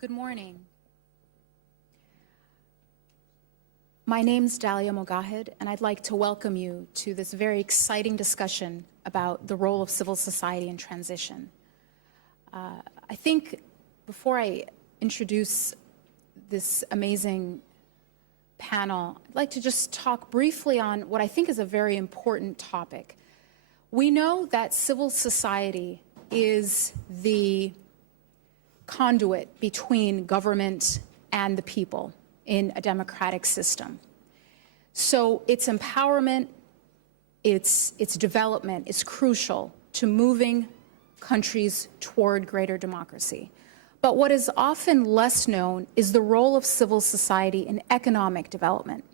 Good morning. My name's Dalia Mogahed, and I'd like to welcome you to this very exciting discussion about the role of civil society in transition. I think before I introduce this amazing panel, I'd like to just talk briefly on what I think is a very important topic. We know that civil society is the conduit between government and the people in a democratic system. So its empowerment, its development is crucial to moving countries toward greater democracy. But what is often less known is the role of civil society in economic development.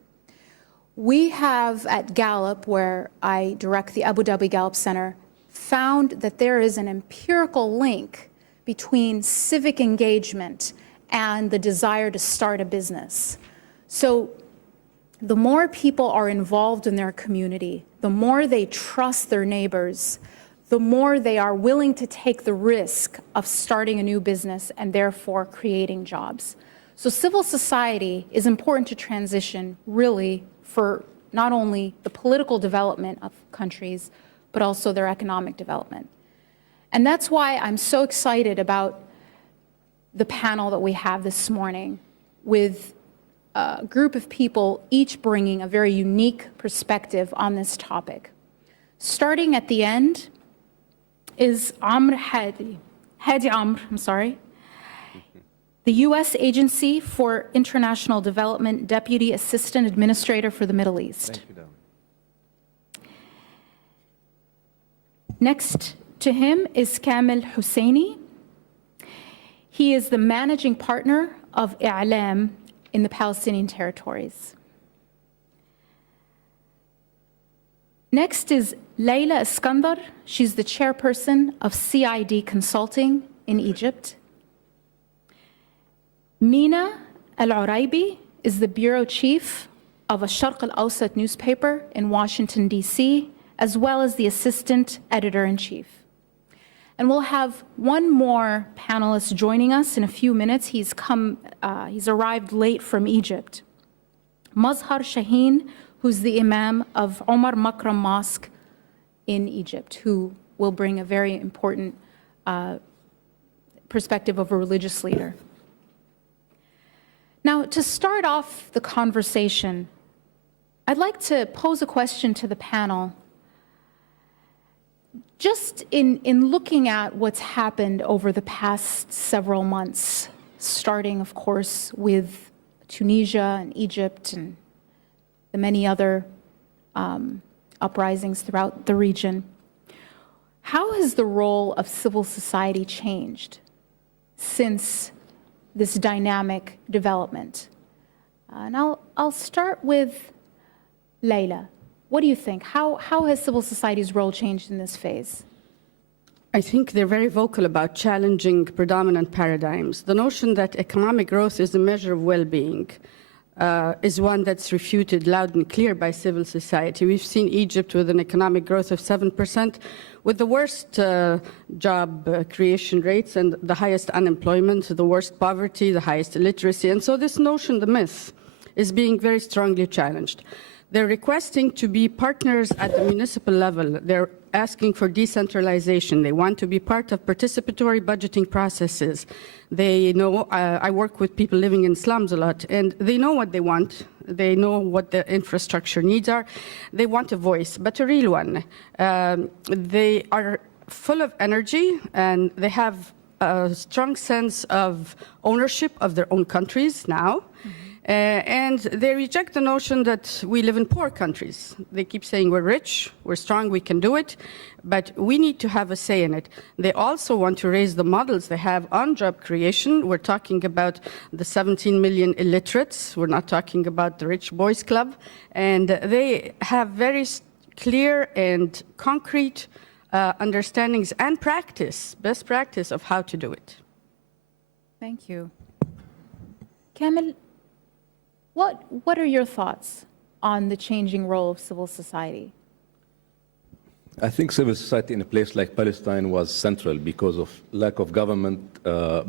We have at Gallup, where I direct the Abu Dhabi Gallup Center, found that there is an empirical link between civic engagement and the desire to start a business. So the more people are involved in their community, the more they trust their neighbors, the more they are willing to take the risk of starting a new business and therefore creating jobs. So civil society is important to transition really for not only the political development of countries, but also their economic development. And that's why I'm so excited about the panel that we have this morning with a group of people each bringing a very unique perspective on this topic. Starting at the end is Hady Amr, the U.S. Agency for International Development Deputy Assistant Administrator for the Middle East. Thank you, Dalia. Next to him is Kamel Husseini. He is the managing partner of Ellam in the Palestinian territories. Next is Laila Iskandar. She's the chairperson of CID Consulting in Egypt. Mina Oraibi is the bureau chief of Asharq Alawsat newspaper in Washington, D.C., as well as the assistant editor-in-chief. And we'll have one more panelist joining us in a few minutes. He's arrived late from Egypt. Mazhar Shaheen, who's the imam of Omar Makram Mosque in Egypt, who will bring a very important perspective of a religious leader. Now, to start off the conversation, I'd like to pose a question to the panel. Just in looking at what's happened over the past several months, starting, of course, with Tunisia and Egypt and the many other uprisings throughout the region, how has the role of civil society changed since this dynamic development? And I'll start with Laila. What do you think? How has civil society's role changed in this phase? I think they're very vocal about challenging predominant paradigms. The notion that economic growth is a measure of well-being is one that's refuted loud and clear by civil society. We've seen Egypt with an economic growth of 7%, with the worst job creation rates and the highest unemployment, the worst poverty, the highest illiteracy. And so this notion, the myth, is being very strongly challenged. They're requesting to be partners at the municipal level. They're asking for decentralization. They want to be part of participatory budgeting processes. They know, I work with people living in slums a lot, and they know what they want. They know what the infrastructure needs are. They want a voice, but a real one. They are full of energy, and they have a strong sense of ownership of their own countries now. And they reject the notion that we live in poor countries. They keep saying we're rich, we're strong, we can do it, but we need to have a say in it. They also want to raise the models they have on job creation. We're talking about the 17 million illiterates. We're not talking about the rich boys club. And they have very clear and concrete understandings and practice, best practice of how to do it. Thank you. Kamel, what are your thoughts on the changing role of civil society? I think civil society in a place like Palestine was central because of lack of government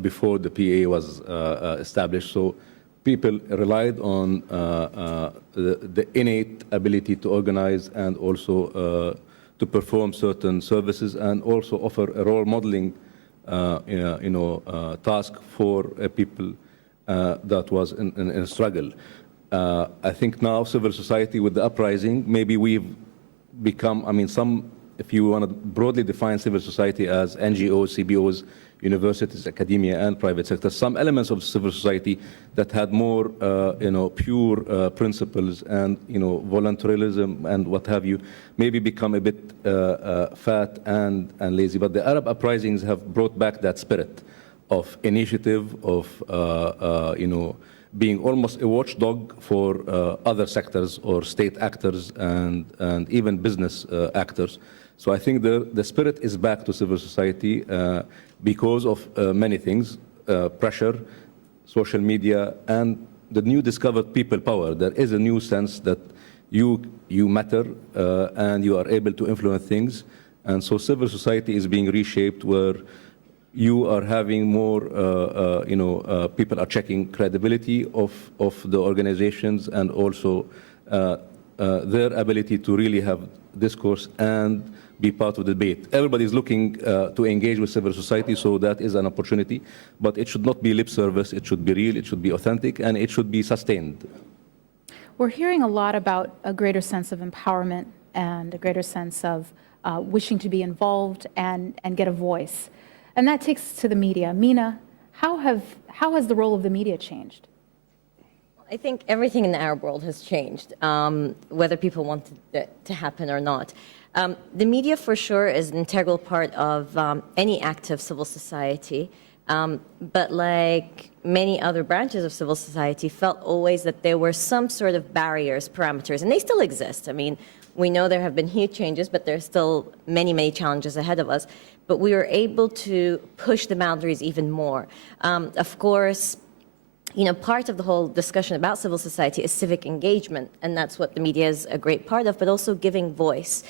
before the PA was established. So people relied on the innate ability to organize and also to perform certain services and also offer a role modeling task for people that was in a struggle. I think now civil society with the uprising, maybe we've become, if you want to broadly define civil society as NGOs, CBOs, universities, academia, and private sector, some elements of civil society that had more, pure principles and, voluntarism and what have you, maybe become a bit fat and lazy. But the Arab uprisings have brought back that spirit of initiative, of, being almost a watchdog for other sectors or state actors and even business actors. So I think the spirit is back to civil society because of many things, pressure, social media, and the new discovered people power. There is a new sense that you matter and you are able to influence things. And so civil society is being reshaped where you are having more, people are checking credibility of the organizations and also their ability to really have discourse and be part of the debate. Everybody is looking to engage with civil society, so that is an opportunity. But it should not be lip service. It should be real. It should be authentic, and it should be sustained. We're hearing a lot about a greater sense of empowerment and a greater sense of wishing to be involved and get a voice. And that takes us to the media. Mina, how has the role of the media changed? I think everything in the Arab world has changed, whether people want it to happen or not. The media, for sure, is an integral part of any active civil society. But like many other branches of civil society, felt always that there were some sort of barriers, parameters, and they still exist. I mean, we know there have been huge changes, but there's still many, many challenges ahead of us. But we were able to push the boundaries even more. Of course, part of the whole discussion about civil society is civic engagement, and that's what the media is a great part of, but also giving voice.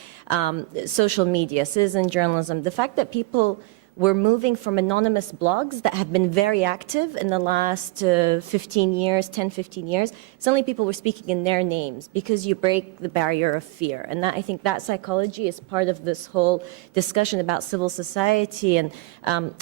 Social media, citizen journalism, the fact that people were moving from anonymous blogs that have been very active in the last 15 years, 10, 15 years, suddenly people were speaking in their names because you break the barrier of fear. And I think that psychology is part of this whole discussion about civil society. And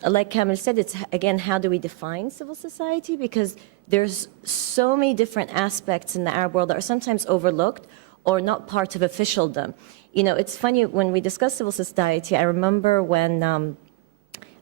like Kamel said, it's, again, how do we define civil society? Because there's so many different aspects in the Arab world that are sometimes overlooked or not part of officialdom. It's funny, when we discuss civil society, I remember when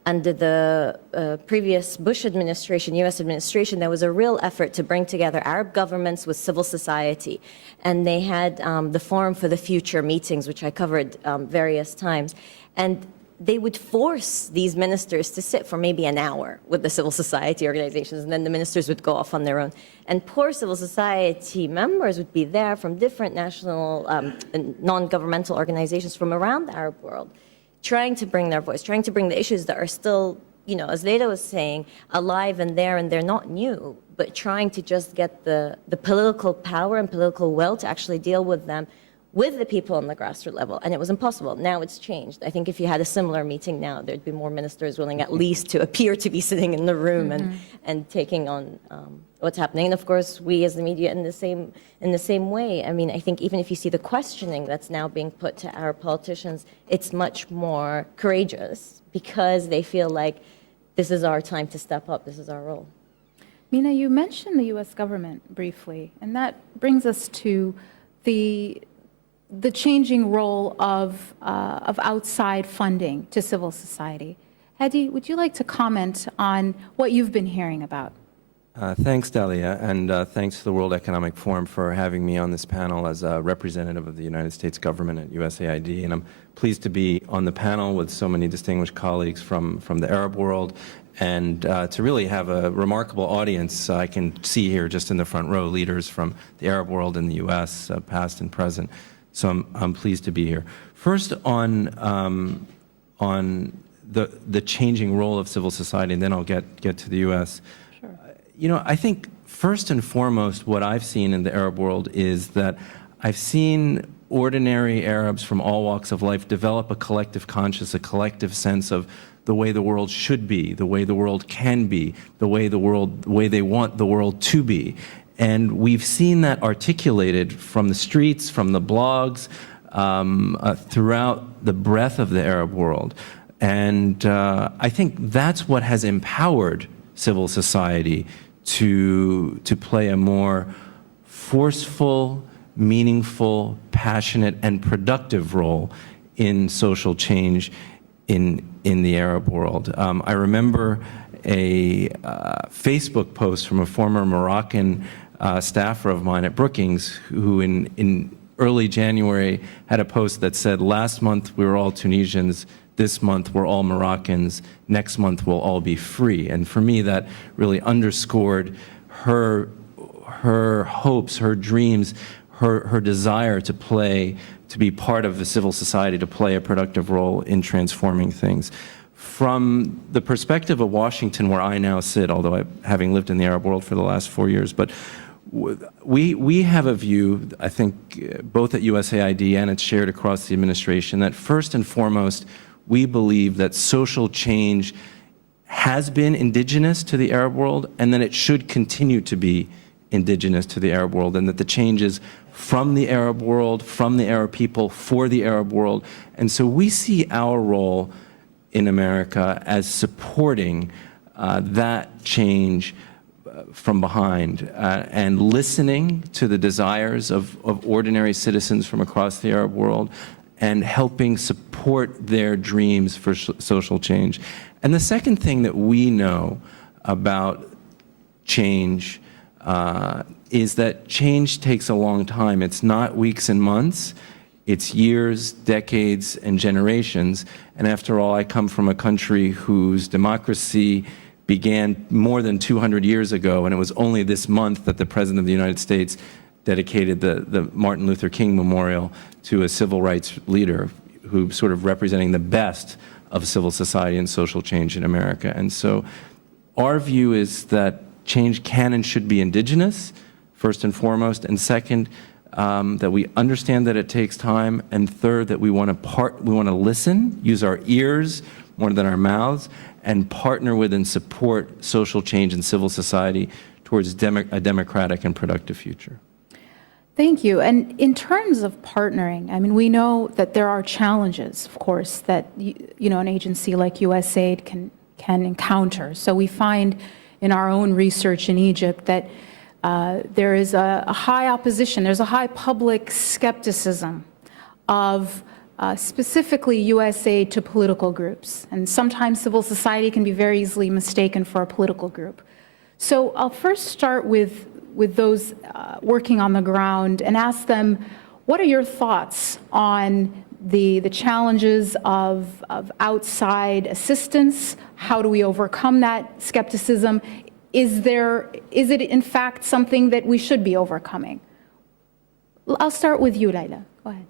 under the previous Bush administration, US administration, there was a real effort to bring together Arab governments with civil society. And they had the Forum for the Future meetings, which I covered various times. And they would force these ministers to sit for maybe an hour with the civil society organizations, and then the ministers would go off on their own. And poor civil society members would be there from different national and non-governmental organizations from around the Arab world, trying to bring their voice, trying to bring the issues that are still, as Laila was saying, alive and they're not new, but trying to just get the political power and political will to actually deal with them with the people on the grassroots level, and it was impossible. Now it's changed. I think if you had a similar meeting now, there'd be more ministers willing at least to appear to be sitting in the room and taking on what's happening. And of course, we as the media in the same way. I mean, I think even if you see the questioning that's now being put to our politicians, it's much more courageous because they feel like this is our time to step up, this is our role. Mina, you mentioned the US government briefly, and that brings us to the changing role of outside funding to civil society. Hady, would you like to comment on what you've been hearing about? Thanks, Dalia, and thanks to the World Economic Forum for having me on this panel as a representative of the United States government at USAID. And I'm pleased to be on the panel with so many distinguished colleagues from the Arab world and to really have a remarkable audience. I can see here just in the front row leaders from the Arab world and the US, past and present. So I'm pleased to be here. First on the changing role of civil society, and then I'll get to the US. Sure. I think first and foremost what I've seen in the Arab world is that I've seen ordinary Arabs from all walks of life develop a collective conscience, a collective sense of the way the world should be, the way the world can be, the way they want the world to be. And we've seen that articulated from the streets, from the blogs, throughout the breadth of the Arab world. And I think that's what has empowered civil society to play a more forceful, meaningful, passionate, and productive role in social change in the Arab world. I remember a Facebook post from a former Moroccan staffer of mine at Brookings who in early January had a post that said, last month we were all Tunisians, this month we're all Moroccans, next month we'll all be free. And for me, that really underscored her hopes, her dreams, her desire to be part of the civil society, to play a productive role in transforming things. From the perspective of Washington, where I now sit, although having lived in the Arab world for the last 4 years, but we have a view, I think, both at USAID and it's shared across the administration, that first and foremost, we believe that social change has been indigenous to the Arab world and that it should continue to be indigenous to the Arab world, and that the changes from the Arab world, from the Arab people, for the Arab world. And so we see our role in America as supporting that change from behind and listening to the desires of ordinary citizens from across the Arab world and helping support their dreams for social change. And the second thing that we know about change is that change takes a long time. It's not weeks and months, it's years, decades, and generations. And after all, I come from a country whose democracy began more than 200 years ago, and it was only this month that the President of the United States dedicated the Martin Luther King Memorial to a civil rights leader who sort of representing the best of civil society and social change in America. And so our view is that change can and should be indigenous, first and foremost, and second, that we understand that it takes time, and third, that we want to listen, use our ears more than our mouths, and partner with and support social change in civil society towards a democratic and productive future. Thank you. And in terms of partnering, I mean, we know that there are challenges, of course, that an agency like USAID can encounter. So we find in our own research in Egypt that there is a high opposition, there's a high public skepticism of specifically USAID to political groups. And sometimes civil society can be very easily mistaken for a political group. So I'll first start with those working on the ground and ask them, what are your thoughts on the challenges of outside assistance? How do we overcome that skepticism? Is it in fact something that we should be overcoming? I'll start with you, Laila. Go ahead.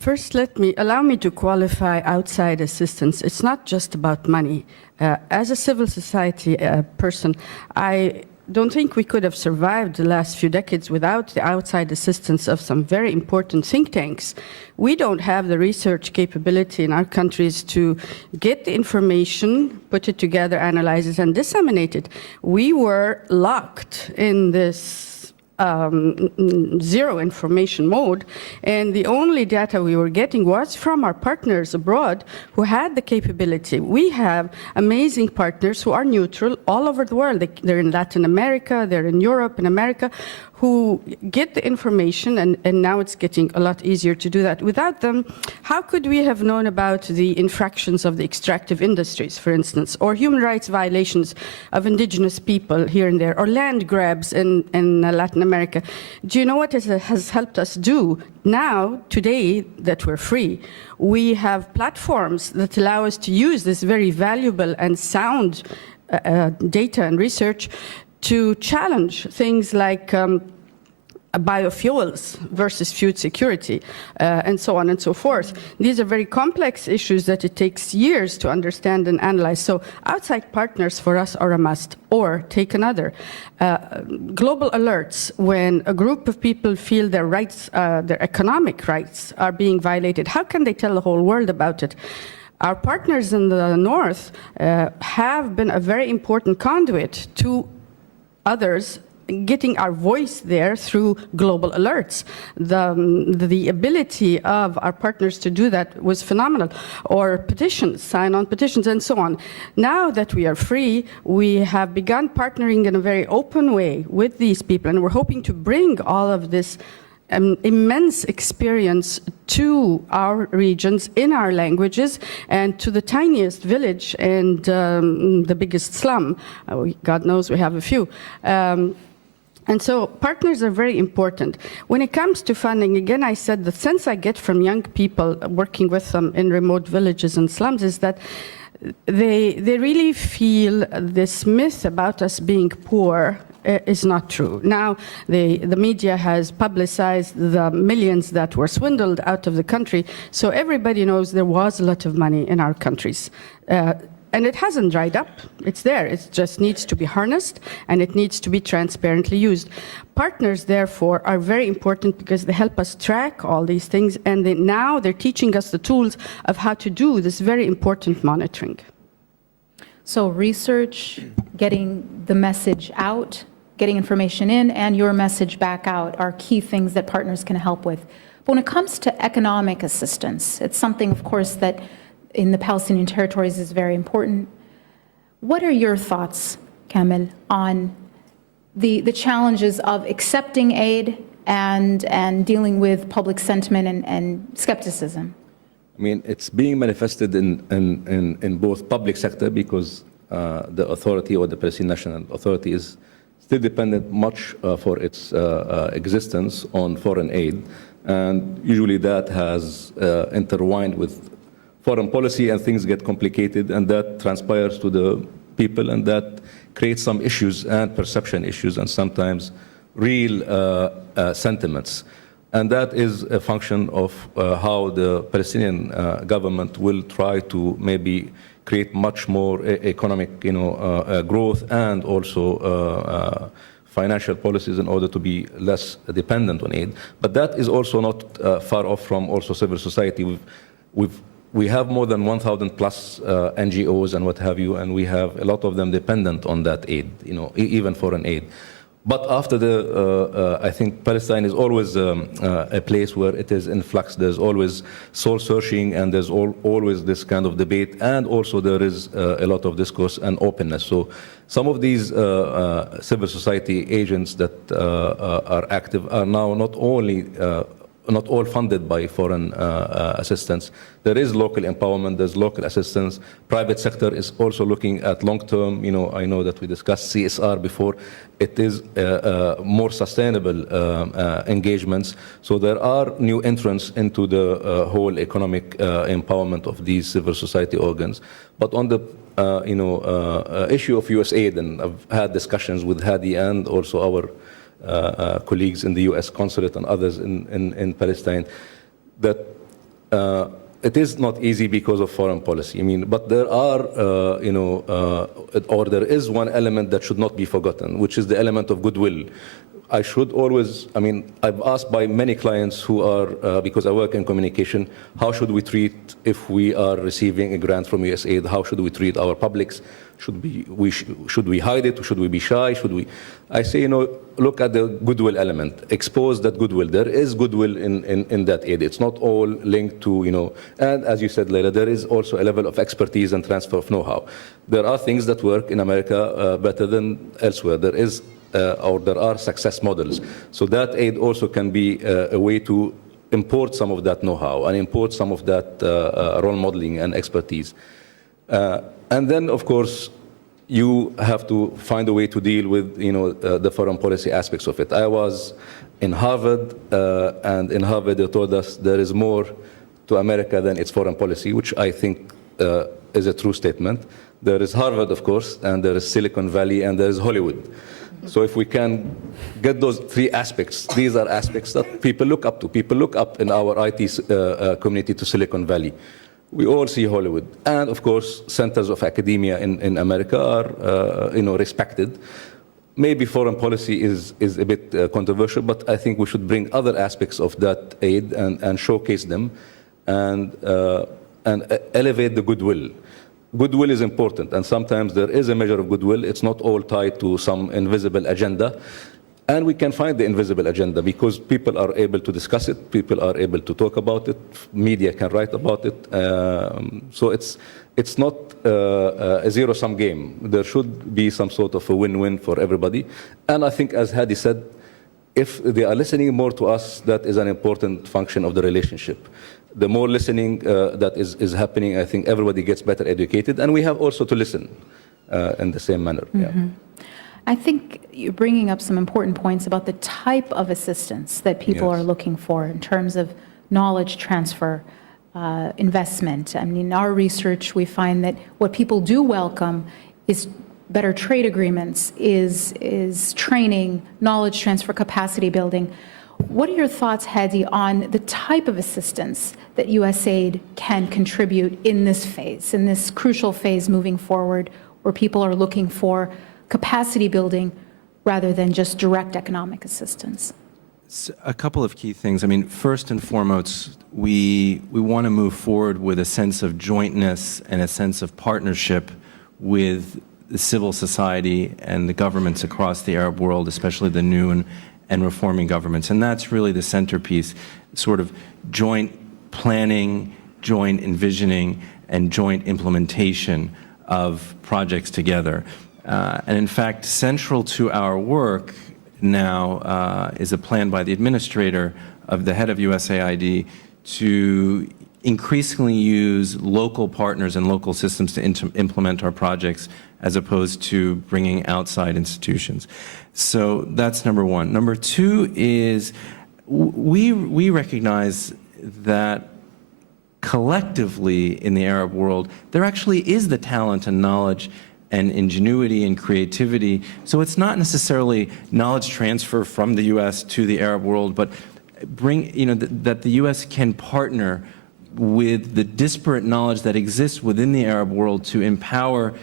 First, allow me to qualify outside assistance. It's not just about money. As a civil society person, I don't think we could have survived the last few decades without the outside assistance of some very important think tanks. We don't have the research capability in our countries to get the information, put it together, analyze it, and disseminate it. We were locked in this zero information mode, and the only data we were getting was from our partners abroad who had the capability. We have amazing partners who are neutral all over the world. They're in Latin America, they're in Europe, in America, who get the information, and now it's getting a lot easier to do that. Without them, how could we have known about the infractions of the extractive industries, for instance, or human rights violations of indigenous people here and there, or land grabs in Latin America? Do you know what it has helped us do now, today, that we're free? We have platforms that allow us to use this very valuable and sound data and research to challenge things like biofuels versus food security, and so on and so forth. These are very complex issues that it takes years to understand and analyze. So outside partners for us are a must. Or take another, global alerts when a group of people feel their rights, their economic rights are being violated. How can they tell the whole world about it? Our partners in the north have been a very important conduit to others getting our voice there through global alerts. The ability of our partners to do that was phenomenal. Or petitions, sign on petitions, and so on. Now that we are free, we have begun partnering in a very open way with these people, and we're hoping to bring all of this immense experience to our regions in our languages and to the tiniest village and the biggest slum. God knows we have a few. And so partners are very important. When it comes to funding, again, I said the sense I get from young people working with them in remote villages and slums is that they really feel this myth about us being poor is not true. Now, the media has publicized the millions that were swindled out of the country, so everybody knows there was a lot of money in our countries. And it hasn't dried up. It's there. It just needs to be harnessed, and it needs to be transparently used. Partners, therefore, are very important because they help us track all these things, and now they're teaching us the tools of how to do this very important monitoring. So research, getting the message out, getting information in, and your message back out are key things that partners can help with. But when it comes to economic assistance, it's something, of course, that in the Palestinian territories is very important. What are your thoughts, Kamel, on the challenges of accepting aid and dealing with public sentiment and skepticism? I mean, it's being manifested in both public sector because the authority or the Palestinian National Authority is still dependent much for its existence on foreign aid. And usually that has intertwined with foreign policy, and things get complicated, and that transpires to the people, and that creates some issues and perception issues and sometimes real sentiments. And that is a function of how the Palestinian government will try to maybe create much more economic growth and also financial policies in order to be less dependent on aid. But that is also not far off from also civil society. We have more than 1,000 plus NGOs and what have you, and we have a lot of them dependent on that aid, even foreign aid. But after I think Palestine is always a place where it is in flux. There's always soul searching, and there's always this kind of debate, and also there is a lot of discourse and openness. So some of these civil society agents that are active are now not all funded by foreign assistance. There is local empowerment, there's local assistance. Private sector is also looking at long-term, I know that we discussed CSR before. It is more sustainable engagements. So there are new entrants into the whole economic empowerment of these civil society organs. But on the issue of USAID, and I've had discussions with Hady and also our colleagues in the U.S. consulate and others in Palestine, that it is not easy because of foreign policy. I mean, but there are, or there is one element that should not be forgotten, which is the element of goodwill. I should always, I've asked by many clients who are, because I work in communication, how should we treat if we are receiving a grant from USAID? How should we treat our publics? Should we hide it? Should we be shy? I say, look at the goodwill element, expose that goodwill. There is goodwill in that aid. It's not all linked to, and as you said, Laila, there is also a level of expertise and transfer of know-how. There are things that work in America better than elsewhere. There is, or there are success models. So that aid also can be a way to import some of that know-how and import some of that role modeling and expertise. And then, of course, you have to find a way to deal with, the foreign policy aspects of it. I was in Harvard, and in Harvard they told us there is more to America than its foreign policy, which I think is a true statement. There is Harvard, of course, and there is Silicon Valley, and there is Hollywood. So if we can get those three aspects, these are aspects that people look up to. People look up in our IT community to Silicon Valley. We all see Hollywood. And of course, centers of academia in America are respected. Maybe foreign policy is a bit controversial, but I think we should bring other aspects of that aid and showcase them and elevate the goodwill. Goodwill is important, and sometimes there is a measure of goodwill. It's not all tied to some invisible agenda. And we can find the invisible agenda because people are able to discuss it, people are able to talk about it, media can write about it. So it's not a zero-sum game. There should be some sort of a win-win for everybody. And I think, as Hady said, if they are listening more to us, that is an important function of the relationship. The more listening that is happening, I think everybody gets better educated, and we have also to listen in the same manner. Mm-hmm. Yeah. I think you're bringing up some important points about the type of assistance that people Yes. are looking for in terms of knowledge transfer, investment. I mean, in our research, we find that what people do welcome is better trade agreements, is training, knowledge transfer, capacity building. What are your thoughts, Hady, on the type of assistance that USAID can contribute in this phase, in this crucial phase moving forward, where people are looking for capacity building rather than just direct economic assistance? A couple of key things. I mean, first and foremost, we want to move forward with a sense of jointness and a sense of partnership with the civil society and the governments across the Arab world, especially the new and reforming governments. And that's really the centerpiece, sort of joint planning, joint envisioning, and joint implementation of projects together. And in fact, central to our work now is a plan by the administrator of the head of USAID to increasingly use local partners and local systems to implement our projects as opposed to bringing outside institutions. So that's number one. Number two is we recognize that collectively in the Arab world, there actually is the talent and knowledge and ingenuity and creativity. So it's not necessarily knowledge transfer from the U.S. to the Arab world, but that the U.S. can partner with the disparate knowledge that exists within the Arab world to empower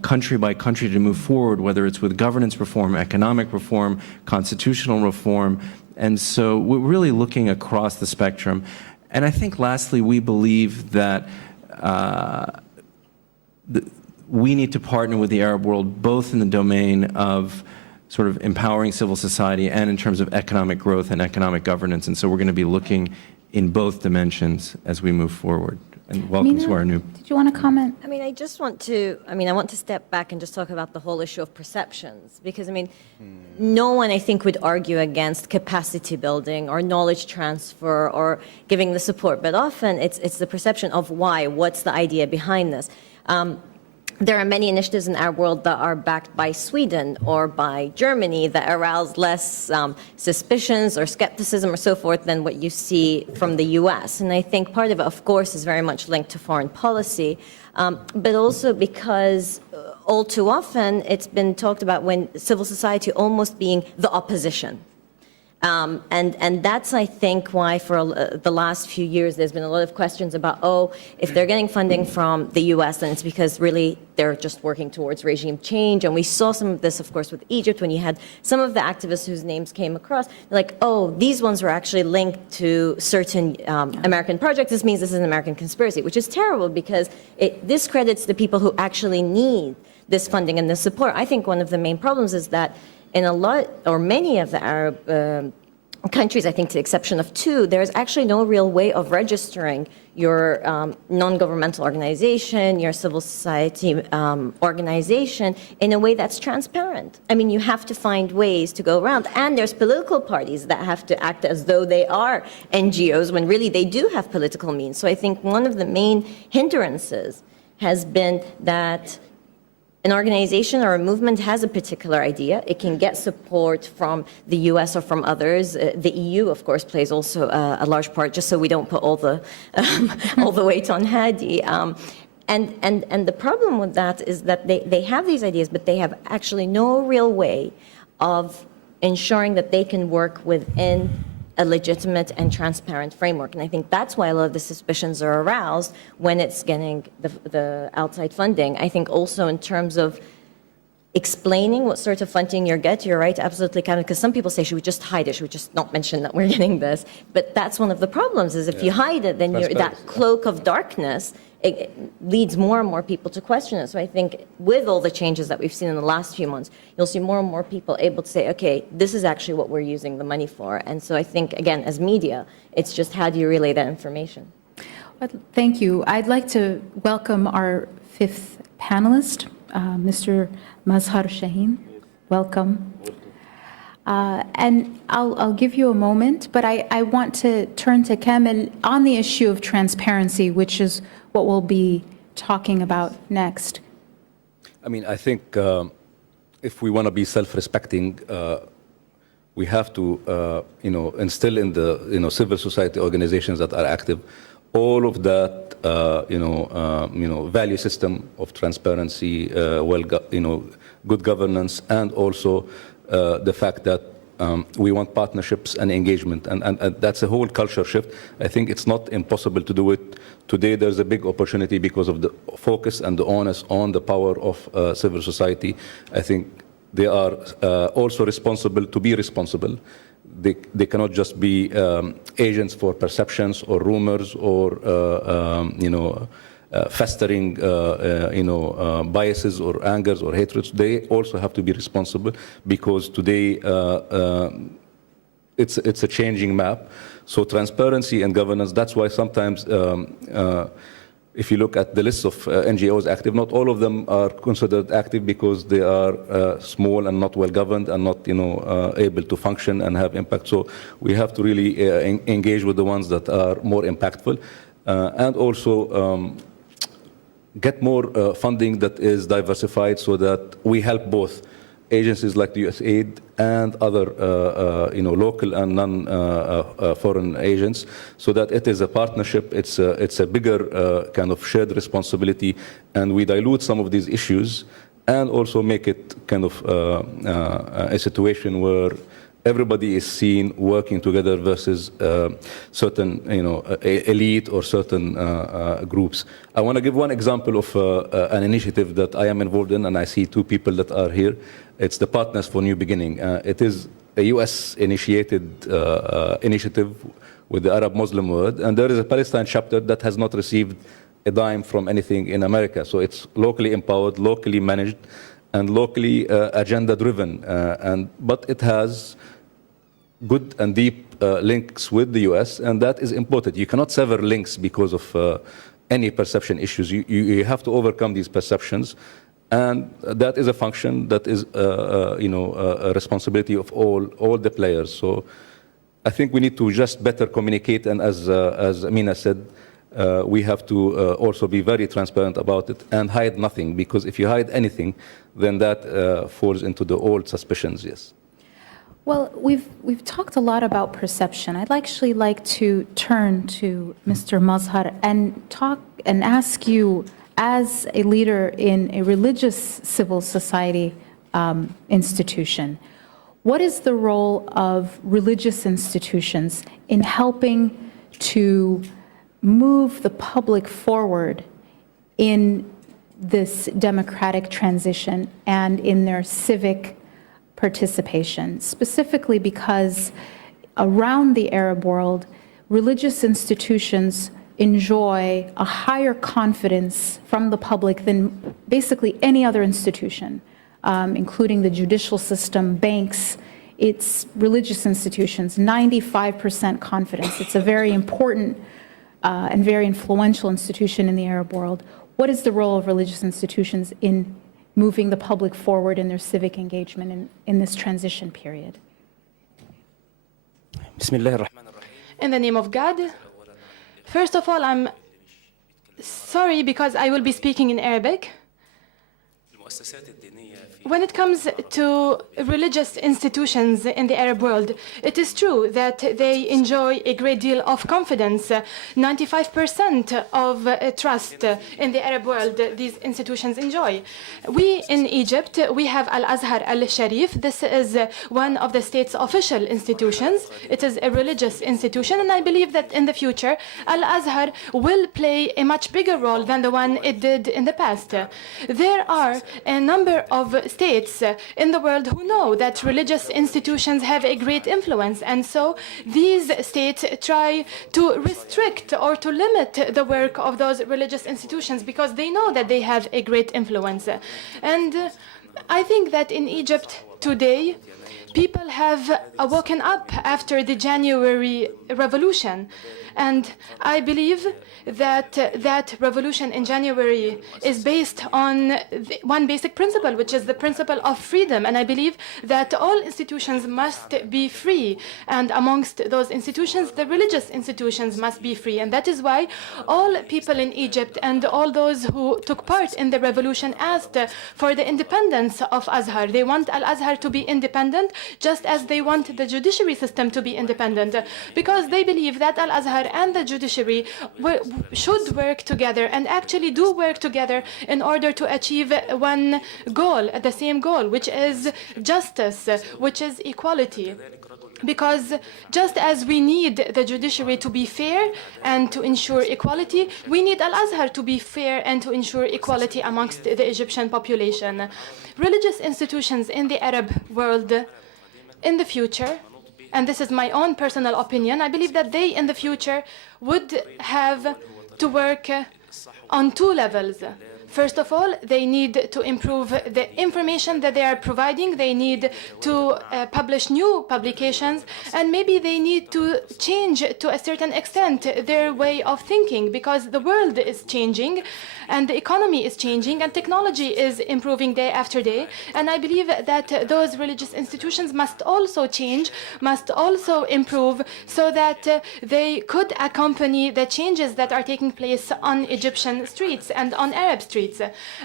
country by country to move forward, whether it's with governance reform, economic reform, constitutional reform. And so we're really looking across the spectrum. And I think lastly, we believe that we need to partner with the Arab world, both in the domain of sort of empowering civil society and in terms of economic growth and economic governance. And so we're going to be looking in both dimensions as we move forward. And welcome Mina, to our new... Did you want to comment? I mean, I want to step back and just talk about the whole issue of perceptions, because, I mean, no one, I think, would argue against capacity building or knowledge transfer or giving the support, but often it's the perception of why, what's the idea behind this. There are many initiatives in our world that are backed by Sweden or by Germany that arouse less suspicions or skepticism or so forth than what you see from the US. And I think part of it, of course, is very much linked to foreign policy, but also because all too often it's been talked about when civil society almost being the opposition. And that's, I think, why for the last few years there's been a lot of questions about, if they're getting funding from the U.S., then it's because really they're just working towards regime change. And we saw some of this, of course, with Egypt, when you had some of the activists whose names came across, like, these ones were actually linked to certain American projects. This means this is an American conspiracy, which is terrible because it discredits the people who actually need this funding and this support. I think one of the main problems is that in a lot or many of the Arab countries, I think to the exception of two, there's actually no real way of registering your non-governmental organization, your civil society organization in a way that's transparent. I mean, you have to find ways to go around. And there's political parties that have to act as though they are NGOs when really they do have political means. So I think one of the main hindrances has been that an organization or a movement has a particular idea. It can get support from the US or from others. The EU, of course, plays also a large part, just so we don't put all the weight on Hady. And the problem with that is that they have these ideas, but they have actually no real way of ensuring that they can work within a legitimate and transparent framework. And I think that's why a lot of the suspicions are aroused when it's getting the outside funding. I think also in terms of explaining what sort of funding you get, you're right, absolutely, because some people say, should we just hide it? Should we just not mention that we're getting this? But that's one of the problems, is if you hide it, then that cloak of darkness, it leads more and more people to question it. So I think with all the changes that we've seen in the last few months, you'll see more and more people able to say, okay, this is actually what we're using the money for. And so I think, again, as media, it's just how do you relay that information? Well, thank you. I'd like to welcome our fifth panelist, Mr. Mazhar Shaheen. Welcome. And I'll give you a moment, but I want to turn to Kamel on the issue of transparency, which is what we'll be talking about next. I mean, I think if we want to be self-respecting, we have to, instill in the, civil society organizations that are active, all of that, value system of transparency, good governance, and also the fact that we want partnerships and engagement, and that's a whole culture shift. I think it's not impossible to do it. Today, there's a big opportunity because of the focus and the onus on the power of civil society. I think they are also responsible to be responsible. They cannot just be agents for perceptions or rumors or, festering, biases or angers or hatreds. They also have to be responsible because today it's a changing map. So transparency and governance, that's why sometimes if you look at the list of NGOs active, not all of them are considered active because they are small and not well governed and not able to function and have impact. So we have to really engage with the ones that are more impactful and also get more funding that is diversified so that we help both agencies like the USAID and other local and non-foreign agents, so that it is a partnership, it's a bigger kind of shared responsibility, and we dilute some of these issues and also make it kind of a situation where everybody is seen working together versus certain elite or certain groups. I want to give one example of an initiative that I am involved in, and I see two people that are here. It's the Partners for New Beginning. It is a US-initiated initiative with the Arab Muslim world, and there is a Palestine chapter that has not received a dime from anything in America. So it's locally empowered, locally managed, and locally agenda-driven. But it has good and deep links with the US, and that is important. You cannot sever links because of any perception issues. You have to overcome these perceptions. And that is a function that is, a responsibility of all the players. So I think we need to just better communicate. And as Mina said, we have to also be very transparent about it and hide nothing. Because if you hide anything, then that falls into the old suspicions, yes. Well, we've talked a lot about perception. I'd actually like to turn to Mr. Mazhar and ask you, as a leader in a religious civil society institution, what is the role of religious institutions in helping to move the public forward in this democratic transition and in their civic participation? Specifically because around the Arab world, religious institutions enjoy a higher confidence from the public than basically any other institution, including the judicial system, banks, it's religious institutions, 95% confidence. It's a very important and very influential institution in the Arab world. What is the role of religious institutions in moving the public forward in their civic engagement in this transition period? In the name of God, first of all, I'm sorry because I will be speaking in Arabic. when it comes to religious institutions in the Arab world, it is true that they enjoy a great deal of confidence. 95% of trust in the Arab world these institutions enjoy. We in Egypt, we have Al-Azhar al-Sharif. This is one of the state's official institutions. It is a religious institution, and I believe that in the future, Al-Azhar will play a much bigger role than the one it did in the past. There are a number of states in the world who know that religious institutions have a great influence, and so these states try to restrict or to limit the work of those religious institutions because they know that they have a great influence. And I think that in Egypt today, people have woken up after the January revolution. And I believe that that revolution in January is based on one basic principle, which is the principle of freedom. And I believe that all institutions must be free. And amongst those institutions, the religious institutions must be free. And that is why all people in Egypt and all those who took part in the revolution asked for the independence of Azhar. They want Al-Azhar to be independent, just as they want the judiciary system to be independent, because they believe that Al-Azhar and the judiciary should work together and actually do work together in order to achieve one goal, the same goal, which is justice, which is equality. Because just as we need the judiciary to be fair and to ensure equality, we need Al-Azhar to be fair and to ensure equality amongst the Egyptian population. Religious institutions in the Arab world in the future, and this is my own personal opinion, I believe that they in the future would have to work on two levels. First of all, they need to improve the information that they are providing. They need to publish new publications, and maybe they need to change to a certain extent their way of thinking, because the world is changing and the economy is changing and technology is improving day after day. And I believe that those religious institutions must also change, must also improve, so that they could accompany the changes that are taking place on Egyptian streets and on Arab streets.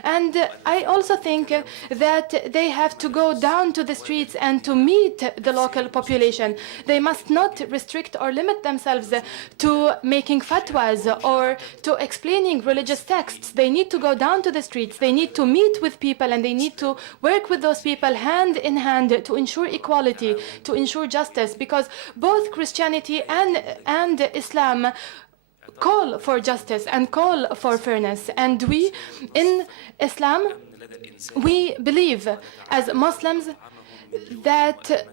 And I also think that they have to go down to the streets and to meet the local population. They must not restrict or limit themselves to making fatwas or to explaining religious texts. They need to go down to the streets. They need to meet with people, and they need to work with those people hand in hand to ensure equality, to ensure justice, because both Christianity and Islam call for justice and call for fairness. And we, in Islam, we believe as Muslims that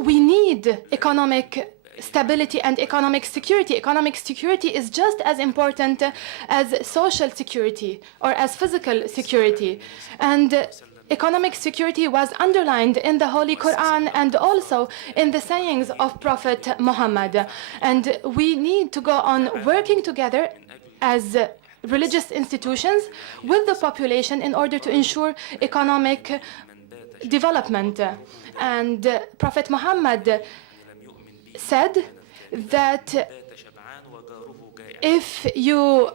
we need economic stability and economic security. Economic security is just as important as social security or as physical security. And economic security was underlined in the Holy Quran and also in the sayings of Prophet Muhammad. And we need to go on working together as religious institutions with the population in order to ensure economic development. And Prophet Muhammad said that if you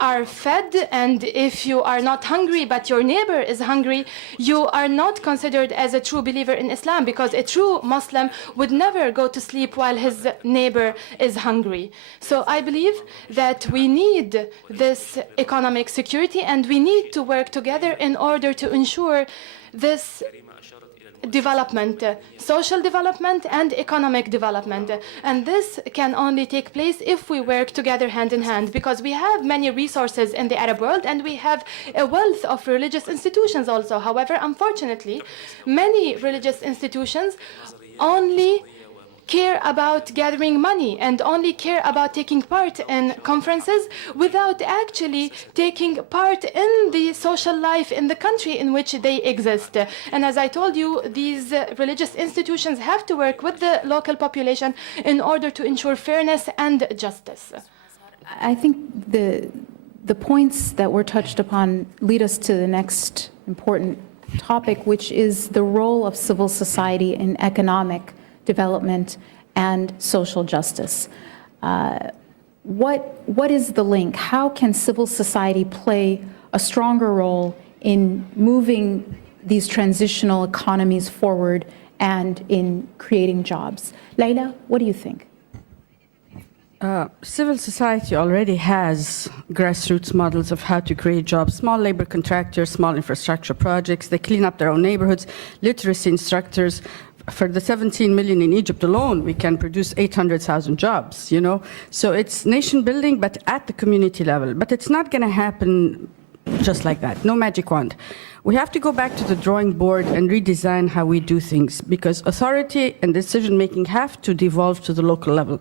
are fed and if you are not hungry but your neighbor is hungry, you are not considered as a true believer in Islam, because a true Muslim would never go to sleep while his neighbor is hungry. So I believe that we need this economic security, and we need to work together in order to ensure this development, social development and economic development. And this can only take place if we work together hand in hand, because we have many resources in the Arab world and we have a wealth of religious institutions also. However, unfortunately, many religious institutions only care about gathering money and only care about taking part in conferences without actually taking part in the social life in the country in which they exist. And as I told you, these religious institutions have to work with the local population in order to ensure fairness and justice. I think the points that were touched upon lead us to the next important topic, which is the role of civil society in economic development and social justice. What is the link? How can civil society play a stronger role in moving these transitional economies forward and in creating jobs. Laila, what do you think? Civil society already has grassroots models of how to create jobs. Small labor contractors, small infrastructure projects, they clean up their own neighborhoods, literacy instructors. For the 17 million in Egypt alone, we can produce 800,000 jobs, you know? So it's nation building, but at the community level. But it's not going to happen just like that, no magic wand. We have to go back to the drawing board and redesign how we do things, because authority and decision-making have to devolve to the local level.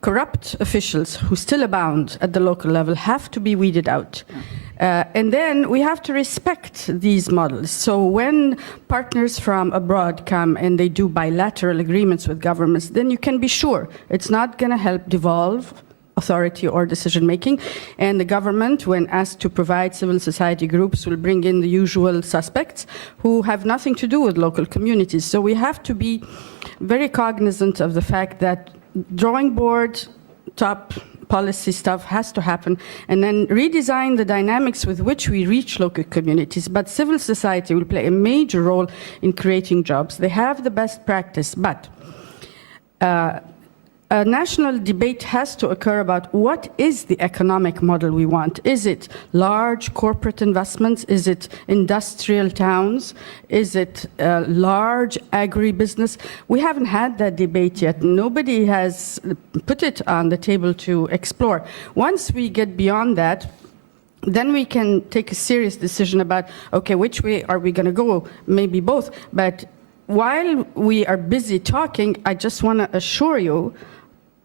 Corrupt officials who still abound at the local level have to be weeded out. And then we have to respect these models. So when partners from abroad come and they do bilateral agreements with governments, then you can be sure it's not going to help devolve authority or decision-making. And the government, when asked to provide civil society groups, will bring in the usual suspects who have nothing to do with local communities. So we have to be very cognizant of the fact that drawing board, top policy stuff has to happen, and then redesign the dynamics with which we reach local communities. But civil society will play a major role in creating jobs. They have the best practice, but a national debate has to occur about what is the economic model we want. Is it large corporate investments? Is it industrial towns? Is it large agribusiness? We haven't had that debate yet. Nobody has put it on the table to explore. Once we get beyond that, then we can take a serious decision about, okay, which way are we going to go? Maybe both. But while we are busy talking, I just want to assure you,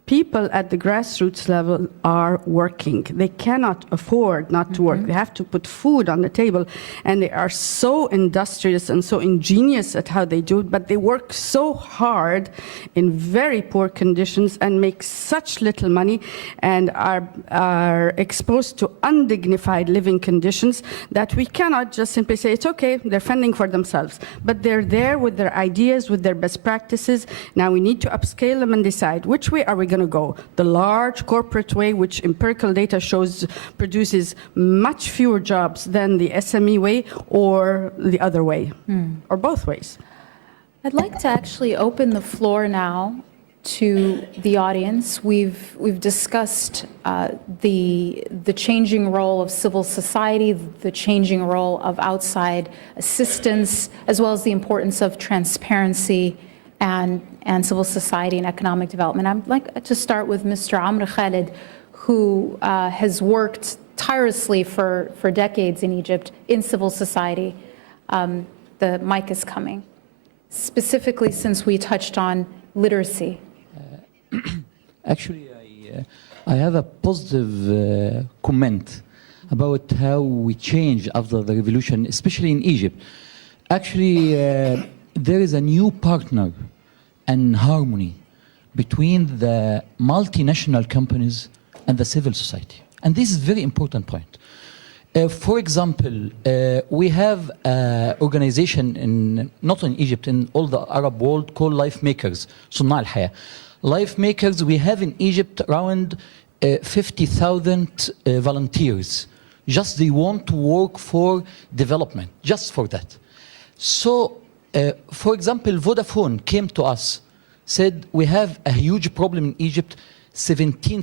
people at the grassroots level are working. They cannot afford not to work. They have to put food on the table, and they are so industrious and so ingenious at how they do it, but they work so hard in very poor conditions and make such little money and are exposed to undignified living conditions that we cannot just simply say, it's okay, they're fending for themselves. But they're there with their ideas, with their best practices. Now we need to upscale them and decide which way are we going to go. The large corporate way, which empirical data shows produces much fewer jobs than the SME way, or the other way, or both ways. I'd like to actually open the floor now to the audience. We've discussed the changing role of civil society, the changing role of outside assistance, as well as the importance of transparency and civil society and economic development. I'd like to start with Mr. Amr Khalid, who has worked tirelessly for decades in Egypt in civil society. The mic is coming. Specifically, since we touched on literacy. Actually, I have a positive comment about how we changed after the revolution, especially in Egypt. Actually, there is a new partner and harmony between the multinational companies and the civil society. And this is a very important point. For example, we have an organization, not in Egypt, in all the Arab world, called Life Makers, Sunna al-Haya. Life Makers, we have in Egypt around 50,000 volunteers. Just they want to work for development, just for that. So, for example, Vodafone came to us, said, we have a huge problem in Egypt. 17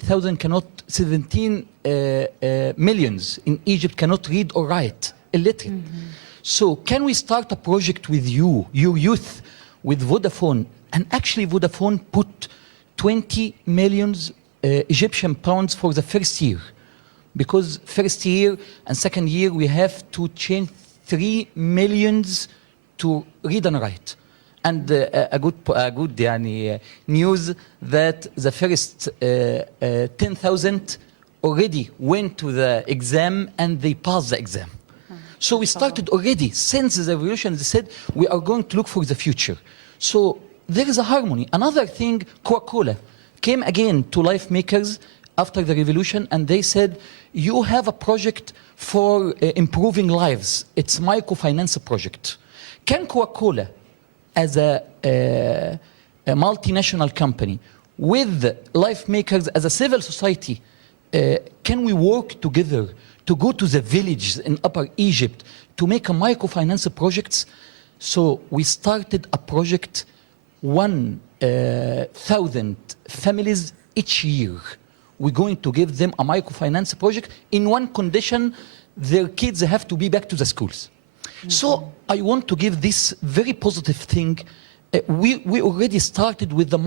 millions in Egypt cannot read or write, illiterate. So can we start a project with you, your youth, with Vodafone? And actually Vodafone put 20 million Egyptian pounds for the first year. Because first year and second year we have to change 3 million to read and write. And a good news that the first 10,000 already went to the exam and they passed the exam. So we started already, since the revolution, they said, we are going to look for the future. So there is a harmony. Another thing, Coca-Cola came again to Life Makers after the revolution, and they said, you have a project for improving lives. It's a microfinance project. Can Coca-Cola, as a multinational company, with Life Makers as a civil society, can we work together to to go to the villages in Upper Egypt to make a microfinance projects. So we started a project, 1,000 families each year. We're going to give them a microfinance project in one condition: their kids have to be back to the schools. So I want to give this very positive thing. We already started with the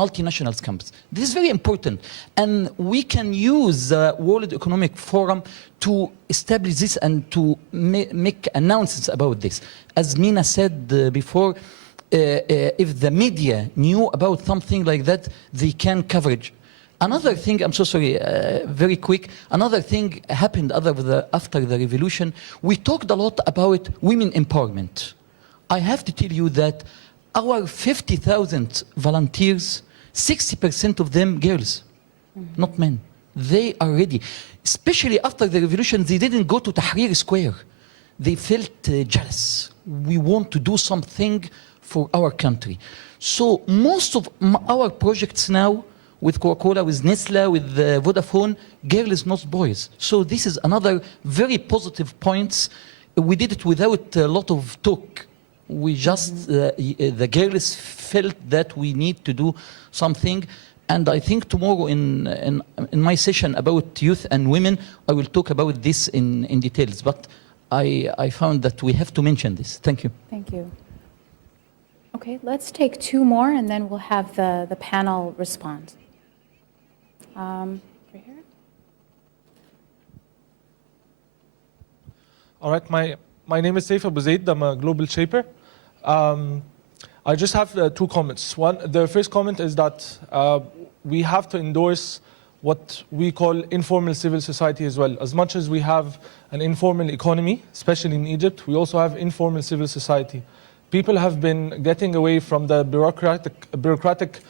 multinationals campus. This is very important, and we can use the World Economic Forum to establish this and to make announcements about this. As Mina said before, if the media knew about something like that, they can coverage. Another thing, I'm so sorry, very quick. Another thing happened after the revolution. We talked a lot about women empowerment. I have to tell you that our 50,000 volunteers, 60% of them girls, not men. They are ready. Especially after the revolution, they didn't go to Tahrir Square. They felt jealous. We want to do something for our country. So most of our projects now, with Coca-Cola, with Nestle, with Vodafone, girls, not boys. So this is another very positive point. We did it without a lot of talk. We just, the girls felt that we need to do something. And I think tomorrow in my session about youth and women, I will talk about this in details. But I found that we have to mention this. Thank you. Thank you. Okay, let's take two more, and then we'll have the panel respond. Right here. All right, my name is Saif Abu Zaid. I'm a global shaper. I just have two comments. The first comment is that we have to endorse what we call informal civil society as well. As much as we have an informal economy, especially in Egypt, we also have informal civil society. People have been getting away from the bureaucratic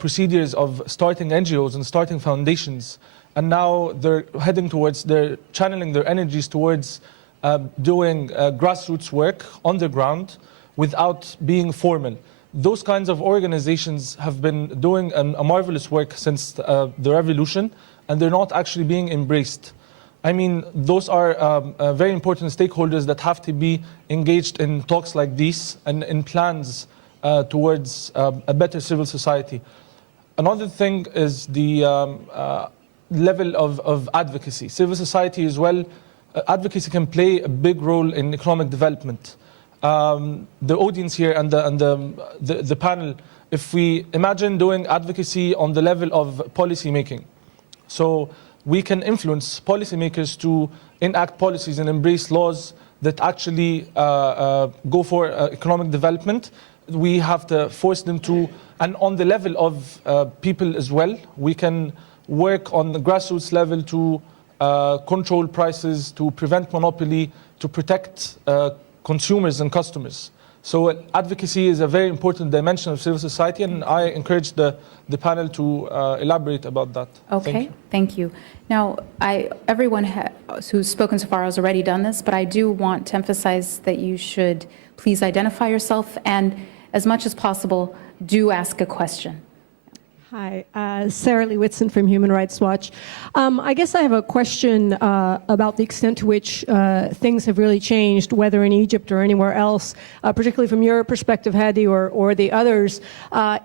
procedures of starting NGOs and starting foundations, and now they're channeling their energies towards doing grassroots work on the ground without being formal. Those kinds of organizations have been doing a marvelous work since the revolution, and they're not actually being embraced. I mean, those are very important stakeholders that have to be engaged in talks like these and in plans towards a better civil society. Another thing is the level of advocacy. Civil society as well, advocacy can play a big role in economic development. The audience here and the panel, if we imagine doing advocacy on the level of policy making, so we can influence policymakers to enact policies and embrace laws that actually go for economic development. We have to force them to, and on the level of people as well, we can work on the grassroots level to control prices, to prevent monopoly, to protect consumers and customers. So advocacy is a very important dimension of civil society, and I encourage the panel to elaborate about that. Okay, thank you. Now, everyone who's spoken so far has already done this, but I do want to emphasize that you should please identify yourself and, as much as possible, do ask a question. Hi, Sarah Lee Whitson from Human Rights Watch. I guess I have a question about the extent to which things have really changed, whether in Egypt or anywhere else, particularly from your perspective, Hady, or the others.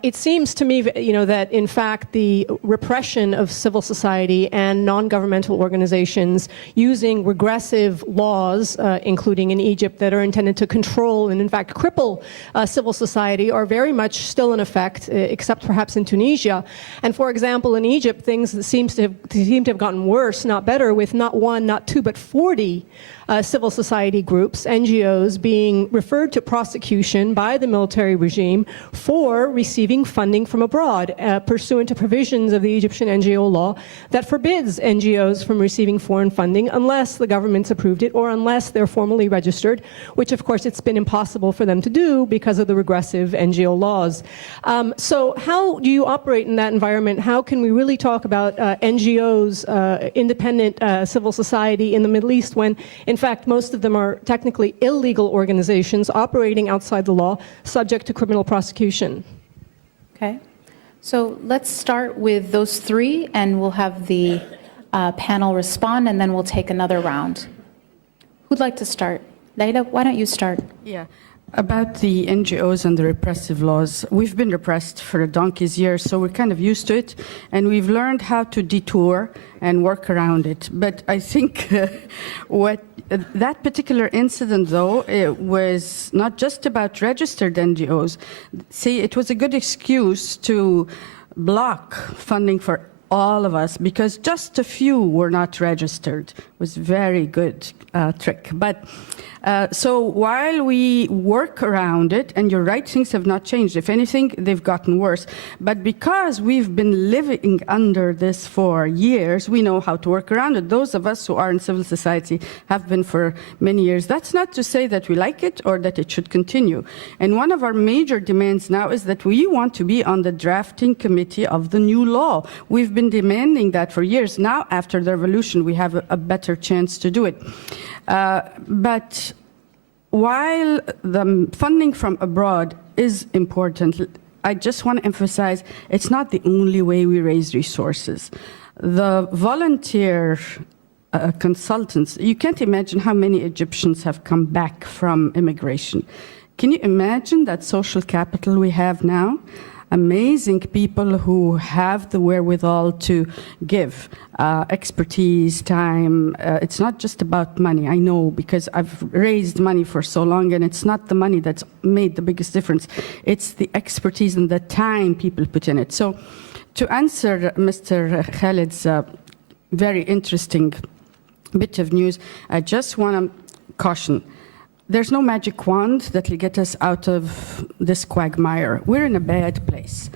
It seems to me, that in fact the repression of civil society and non-governmental organizations using regressive laws, including in Egypt, that are intended to control and in fact cripple civil society are very much still in effect, except perhaps in Tunisia. And for example, in Egypt, things seem to have gotten worse, not better, with not one, not two, but 40 civil society groups, NGOs, being referred to prosecution by the military regime for receiving funding from abroad, pursuant to provisions of the Egyptian NGO law that forbids NGOs from receiving foreign funding unless the government's approved it or unless they're formally registered, which of course it's been impossible for them to do because of the regressive NGO laws. So how do you operate in that environment? How can we really talk about NGOs, independent civil society in the Middle East when, in fact, most of them are technically illegal organizations operating outside the law, subject to criminal prosecution? Okay. So let's start with those three, and we'll have the panel respond, and then we'll take another round. Who'd like to start? Laila, why don't you start? Yeah. About the NGOs and the repressive laws, we've been repressed for a donkey's years, so we're kind of used to it, and we've learned how to detour and work around it. But I think that particular incident, though, it was not just about registered NGOs. See, it was a good excuse to block funding for all of us because just a few were not registered. It was a very good trick. But so while we work around it, and you're right, things have not changed. If anything, they've gotten worse. But because we've been living under this for years, we know how to work around it. Those of us who are in civil society have been for many years. That's not to say that we like it or that it should continue. And one of our major demands now is that we want to be on the drafting committee of the new law. We've been demanding that for years. Now, after the revolution, we have a better chance to do it. But while the funding from abroad is important, I just want to emphasize it's not the only way we raise resources. The volunteer consultants, you can't imagine how many Egyptians have come back from immigration. Can you imagine that social capital we have now? Amazing people who have the wherewithal to give expertise, time. It's not just about money, I know, because I've raised money for so long, and it's not the money that's made the biggest difference. It's the expertise and the time people put in it. So to answer Mr. Khalid's very interesting bit of news, I just want to caution. There's no magic wand that will get us out of this quagmire. We're in a bad place.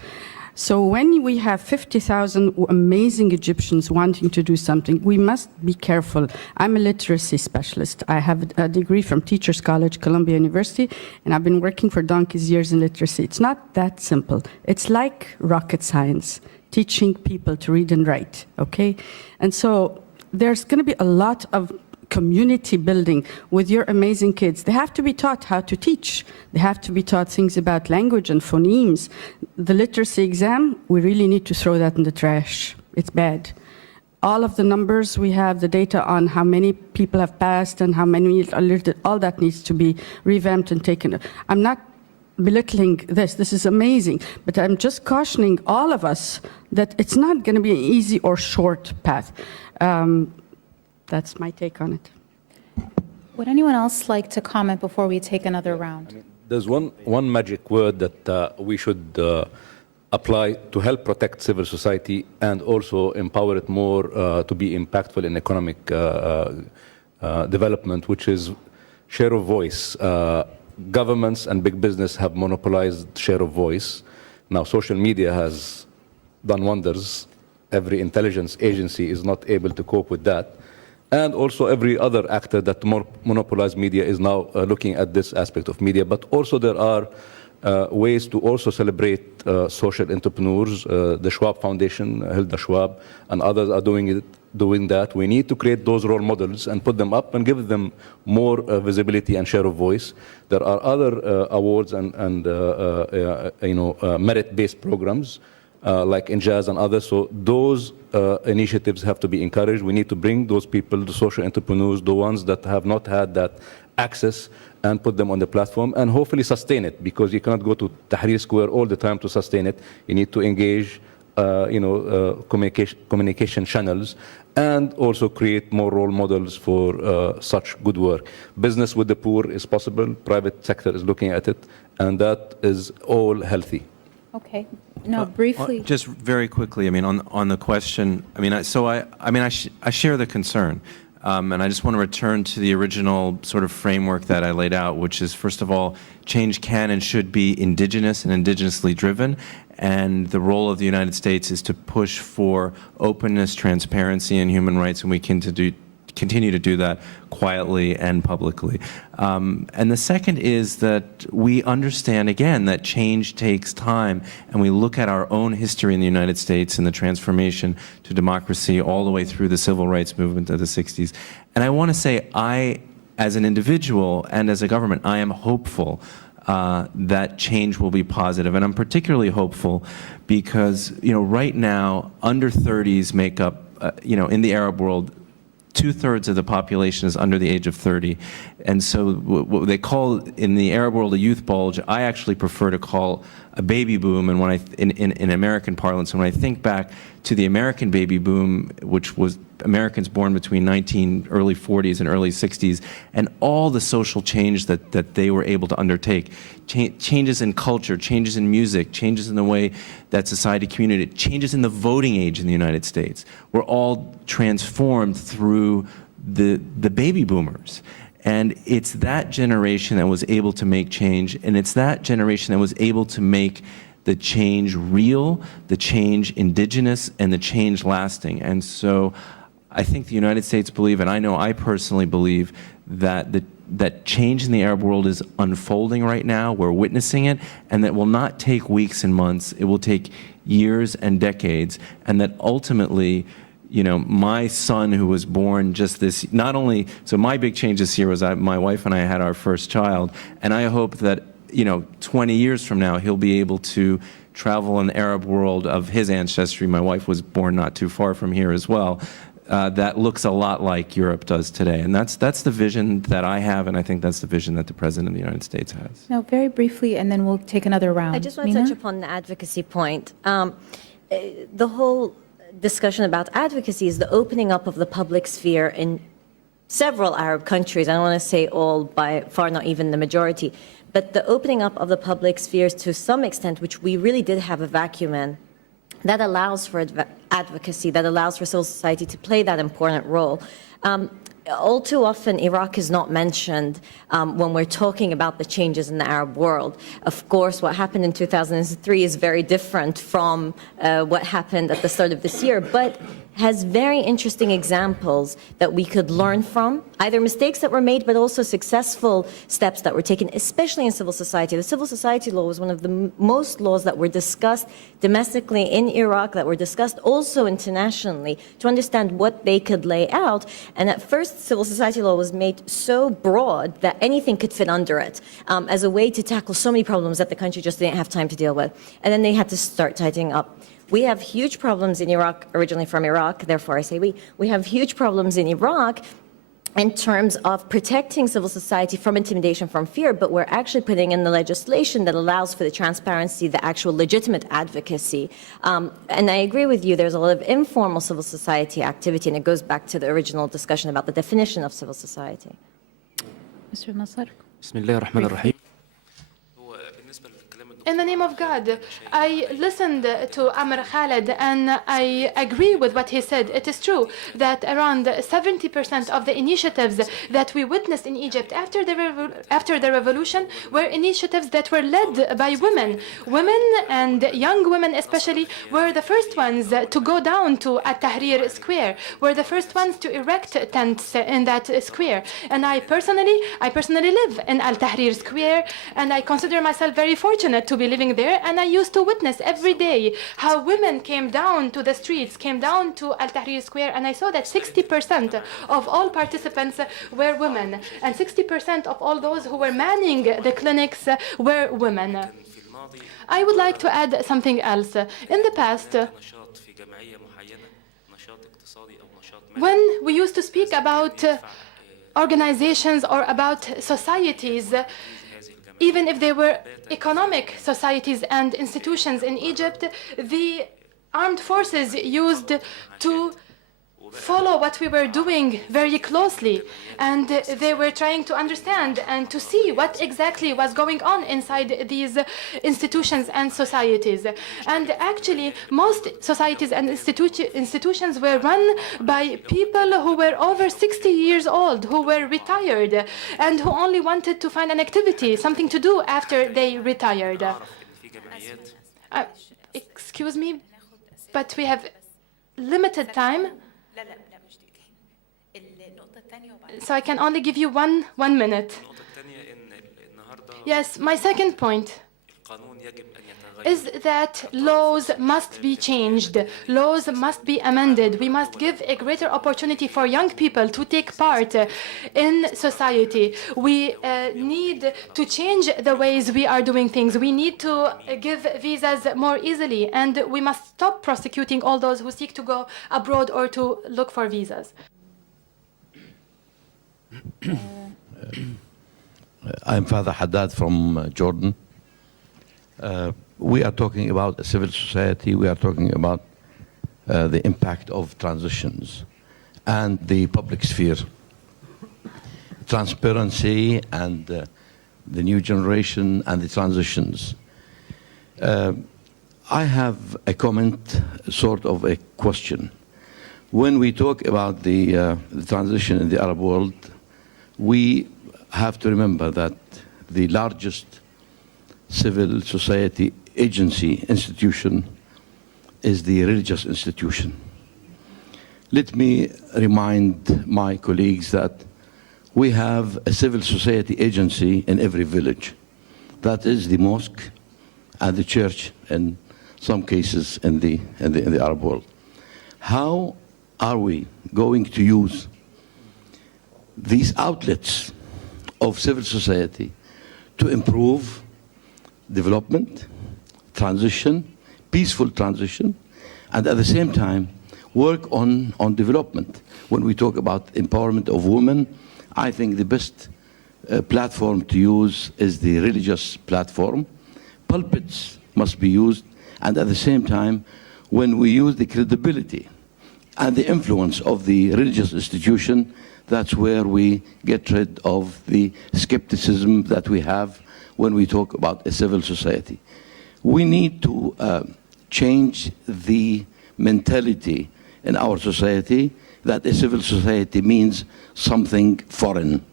So when we have 50,000 amazing Egyptians wanting to do something, we must be careful. I'm a literacy specialist. I have a degree from Teachers College, Columbia University, and I've been working for donkey's years in literacy. It's not that simple. It's like rocket science, teaching people to read and write, okay? And so there's going to be a lot of community building with your amazing kids. They have to be taught how to teach. They have to be taught things about language and phonemes. The literacy exam, we really need to throw that in the trash. It's bad. All of the numbers, we have the data on how many people have passed and how many are alerted, all that needs to be revamped and taken. I'm not belittling this. This is amazing. But I'm just cautioning all of us that it's not going to be an easy or short path. That's my take on it. Would anyone else like to comment before we take another round? There's one magic word that we should apply to help protect civil society and also empower it more to be impactful in economic development, which is share of voice. Governments and big business have monopolized share of voice. Now social media has done wonders. Every intelligence agency is not able to cope with that. And also every other actor that monopolized media is now looking at this aspect of media. But also there are ways to also celebrate social entrepreneurs. The Schwab Foundation, Hilda Schwab, and others are doing that. We need to create those role models and put them up and give them more visibility and share of voice. There are other awards and merit-based programs like Injaz and others. So those initiatives have to be encouraged. We need to bring those people, the social entrepreneurs, the ones that have not had that access, and put them on the platform and hopefully sustain it, because you cannot go to Tahrir Square all the time to sustain it. You need to engage communication channels and also create more role models for such good work. Business with the poor is possible. Private sector is looking at it, and that is all healthy. Okay. No, briefly. Just very quickly, I mean, on the question, I mean, I share the concern. And I just want to return to the original sort of framework that I laid out, which is, first of all, change can and should be indigenous and indigenously driven. And the role of the United States is to push for openness, transparency, and human rights, and we continue to do that quietly and publicly. And the second is that we understand, again, that change takes time, and we look at our own history in the United States and the transformation to democracy all the way through the civil rights movement of the 60s. And I want to say, as an individual and as a government, I am hopeful that change will be positive. And I'm particularly hopeful because, right now, under 30s make up in the Arab world, 2/3 of the population is under the age of 30. And so what they call in the Arab world a youth bulge, I actually prefer to call a baby boom. And when in American parlance, when I think back to the American baby boom, which was Americans born between early 40s and early 60s, and all the social change that they were able to undertake, changes in culture, changes in music, changes in the way that society communicated, changes in the voting age in the United States, were all transformed through the baby boomers. And it's that generation that was able to make change, and it's that generation that was able to make the change real, the change indigenous, and the change lasting. And so I think the United States believe, and I know I personally believe, that change in the Arab world is unfolding right now. We're witnessing it, and that will not take weeks and months. It will take years and decades, and that ultimately, my son who was born just this, not only, so my big change this year was my wife and I had our first child, and I hope that 20 years from now, he'll be able to travel in the Arab world of his ancestry. My wife was born not too far from here as well. That looks a lot like Europe does today. And that's the vision that I have, and I think that's the vision that the President of the United States has. Now, very briefly, and then we'll take another round. I just want to touch upon the advocacy point. The whole discussion about advocacy is the opening up of the public sphere in several Arab countries. I don't want to say all, by far not even the majority, but the opening up of the public spheres to some extent, which we really did have a vacuum in, that allows for advocacy, that allows for civil society to play that important role. All too often, Iraq is not mentioned when we're talking about the changes in the Arab world. Of course, what happened in 2003 is very different from what happened at the start of this year, but has very interesting examples that we could learn from, either mistakes that were made, but also successful steps that were taken, especially in civil society. The civil society law was one of the most laws that were discussed domestically in Iraq, that were discussed also internationally, to understand what they could lay out. And at first, civil society law was made so broad that anything could fit under it, as a way to tackle so many problems that the country just didn't have time to deal with. And then they had to start tightening up. We have huge problems in Iraq, originally from Iraq, therefore I say we have huge problems in Iraq in terms of protecting civil society from intimidation, from fear, but we're actually putting in the legislation that allows for the transparency, the actual legitimate advocacy. And I agree with you, there's a lot of informal civil society activity, and it goes back to the original discussion about the definition of civil society. Mr. Nasser. In the name of God, I listened to Amr Khaled and I agree with what he said. It is true that around 70% of the initiatives that we witnessed in Egypt after the revolution were initiatives that were led by women. Women, and young women especially, were the first ones to go down to At-Tahrir Square, were the first ones to erect tents in that square. And I personally live in Al-Tahrir Square, and I consider myself very fortunate to be living there, and I used to witness every day how women came down to the streets, came down to Al-Tahrir Square, and I saw that 60% of all participants were women, and 60% of all those who were manning the clinics were women. I would like to add something else. In the past, when we used to speak about organizations or about societies, even if they were economic societies and institutions in Egypt, the armed forces used to follow what we were doing very closely, and they were trying to understand and to see what exactly was going on inside these institutions and societies. And actually, most societies and institutions were run by people who were over 60 years old, who were retired, and who only wanted to find an activity, something to do after they retired. Excuse me, but we have limited time. So I can only give you one minute. Yes, my second point. is that laws must be changed, laws must be amended. We must give a greater opportunity for young people to take part in society. We need to change the ways we are doing things. We need to give visas more easily, and we must stop prosecuting all those who seek to go abroad or to look for visas. I'm Father Haddad from Jordan. We are talking about a civil society. We are talking about the impact of transitions and the public sphere. Transparency and the new generation and the transitions. I have a comment, sort of a question. When we talk about the transition in the Arab world, we have to remember that the largest civil society agency institution is the religious institution. Let me remind my colleagues that we have a civil society agency in every village. That is the mosque and the church in some cases in the Arab world. How are we going to use these outlets of civil society to improve development, transition, peaceful transition, and at the same time work on development? When we talk about empowerment of women, I think the best platform to use is the religious platform. Pulpits must be used, and at the same time, when we use the credibility and the influence of the religious institution, that's where we get rid of the skepticism that we have when we talk about a civil society. We need to change the mentality in our society that a civil society means something foreign,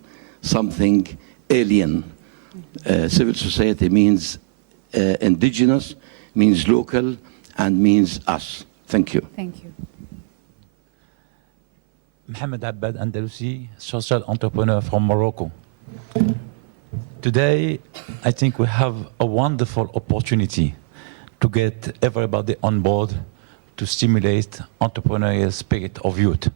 something alien. Civil society means indigenous, means local, and means us. Thank you. Thank you. Mohamed Abbad Andalusi, social entrepreneur from Morocco. Today, I think we have a wonderful opportunity to get everybody on board to stimulate entrepreneurial spirit of youth.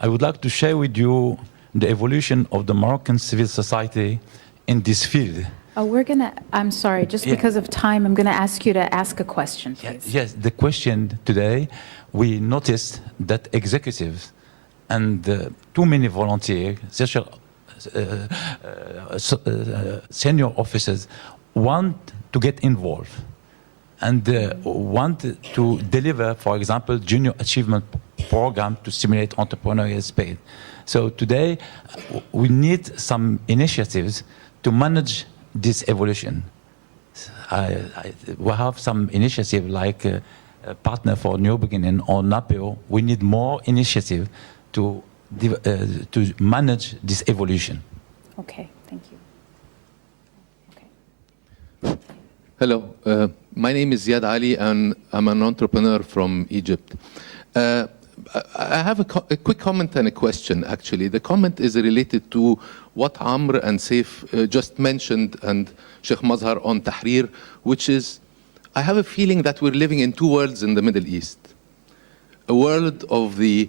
I would like to share with you the evolution of the Moroccan civil society in this field. I'm sorry, just because of time, I'm going to ask you to ask a question, please. Yes, the question today, we noticed that executives and too many volunteers, senior officers want to get involved and want to deliver, for example, junior achievement program to stimulate entrepreneurial spirit. So today, we need some initiatives to manage this evolution. We have some initiative like Partner for New Beginning or NAPEO. We need more initiative to manage this evolution. Okay, thank you. Okay. Hello, my name is Ziad Ali and I'm an entrepreneur from Egypt. I have a quick comment and a question, actually. The comment is related to what Amr and Saif just mentioned and Sheikh Mazhar on Tahrir, which is, I have a feeling that we're living in two worlds in the Middle East. A world of the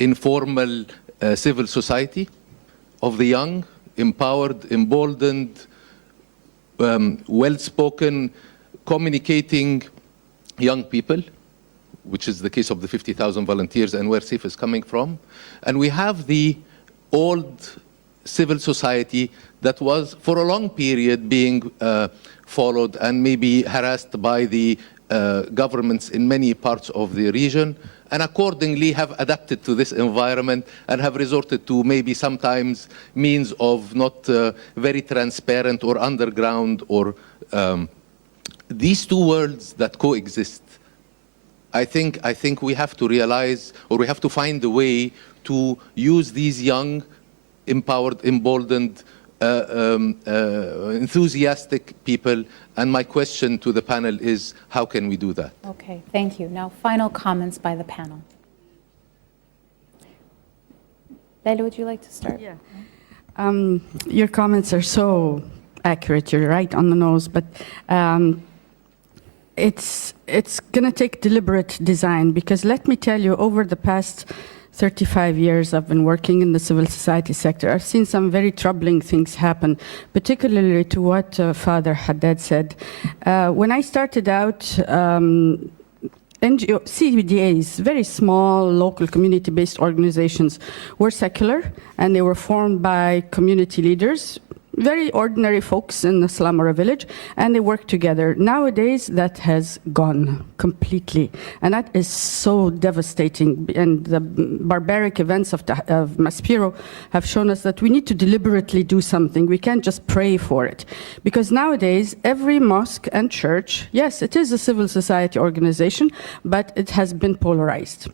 informal civil society, of the young, empowered, emboldened, well-spoken, communicating young people, which is the case of the 50,000 volunteers and where Saif is coming from. And we have the old civil society that was, for a long period, being followed and maybe harassed by the governments in many parts of the region, and accordingly have adapted to this environment and have resorted to maybe sometimes means of not very transparent or underground or these two worlds that coexist. I think we have to realize, or we have to find a way to use these young, empowered, emboldened, enthusiastic people. And my question to the panel is, how can we do that? Okay, thank you. Now, final comments by the panel. Laila, would you like to start? Yeah. Your comments are so accurate. You're right on the nose. But it's going to take deliberate design, because let me tell you, over the past 35 years I've been working in the civil society sector, I've seen some very troubling things happen, particularly to what Father Haddad said. When I started out, NGO, CBDAs, very small, local, community-based organizations, were secular, and they were formed by community leaders, very ordinary folks in the slum or a village, and they work together. Nowadays, that has gone completely, and that is so devastating. And the barbaric events of Maspero have shown us that we need to deliberately do something. We can't just pray for it. Because nowadays, every mosque and church, yes, it is a civil society organization, but it has been polarized.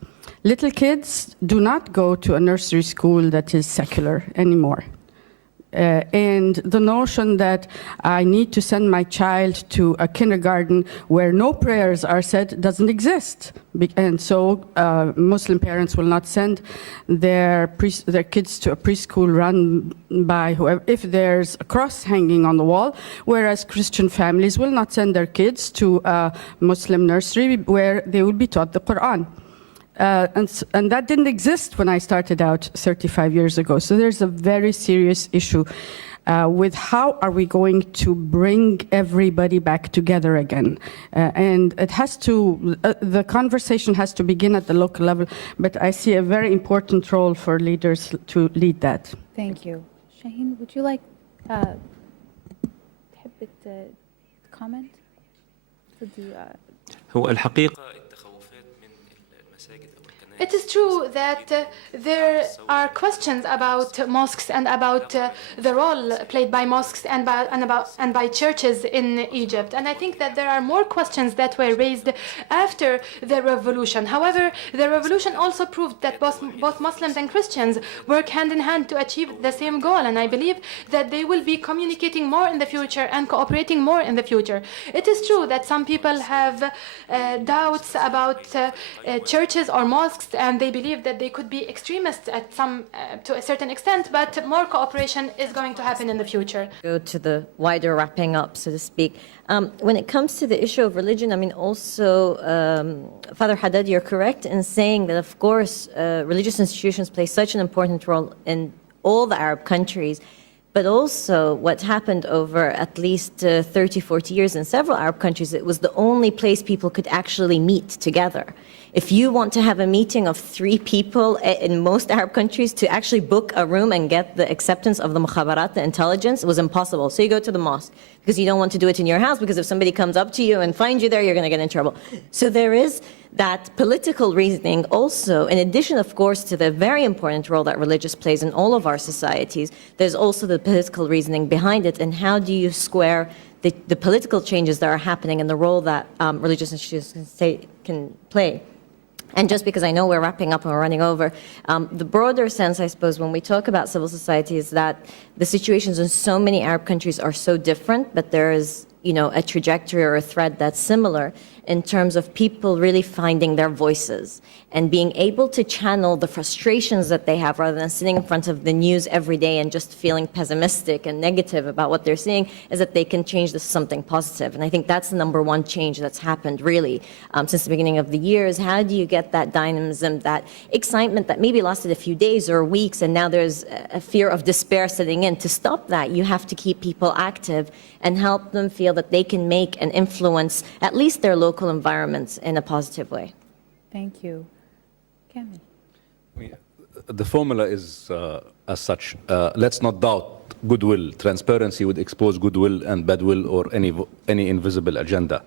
Little kids do not go to a nursery school that is secular anymore. And the notion that I need to send my child to a kindergarten where no prayers are said doesn't exist. And so Muslim parents will not send their kids to a preschool run by whoever, if there's a cross hanging on the wall, whereas Christian families will not send their kids to a Muslim nursery where they will be taught the Quran. And that didn't exist when I started out 35 years ago. So there's a very serious issue with how are we going to bring everybody back together again. And it has to, the conversation has to begin at the local level, but I see a very important role for leaders to lead that. Thank you. Shaheen, would you like to comment? هو الحقيقة It is true that there are questions about mosques and about the role played by mosques and by churches in Egypt. And I think that there are more questions that were raised after the revolution. However, the revolution also proved that both Muslims and Christians work hand in hand to achieve the same goal. And I believe that they will be communicating more in the future and cooperating more in the future. It is true that some people have doubts about churches or mosques, and they believe that they could be extremists at to a certain extent, but more cooperation is going to happen in the future. Go to the wider wrapping up, so to speak. When it comes to the issue of religion, I mean, also, Father Haddad, you're correct in saying that, of course, religious institutions play such an important role in all the Arab countries. But also what happened over at least 30, 40 years in several Arab countries, it was the only place people could actually meet together. If you want to have a meeting of 3 people in most Arab countries, to actually book a room and get the acceptance of the mukhabarat, the intelligence, was impossible. So you go to the mosque because you don't want to do it in your house, because if somebody comes up to you and finds you there, you're going to get in trouble. So there is that political reasoning also, in addition, of course, to the very important role that religious plays in all of our societies. There's also the political reasoning behind it, and how do you square the political changes that are happening and the role that religious institutions can play. And just because I know we're wrapping up and we're running over, the broader sense, I suppose, when we talk about civil society is that the situations in so many Arab countries are so different, but there is, you know, a trajectory or a thread that's similar in terms of people really finding their voices and being able to channel the frustrations that they have, rather than sitting in front of the news every day and just feeling pessimistic and negative about what they're seeing, is that they can change this to something positive. And I think that's the #1 change that's happened really since the beginning of the years. How do you get that dynamism, that excitement that maybe lasted a few days or weeks, and now there's a fear of despair setting in? To stop that, you have to keep people active and help them feel that they can make and influence at least their local environments in a positive way. Thank you. Kamel. The formula is as such. Let's not doubt goodwill. Transparency would expose goodwill and badwill, or any invisible agenda.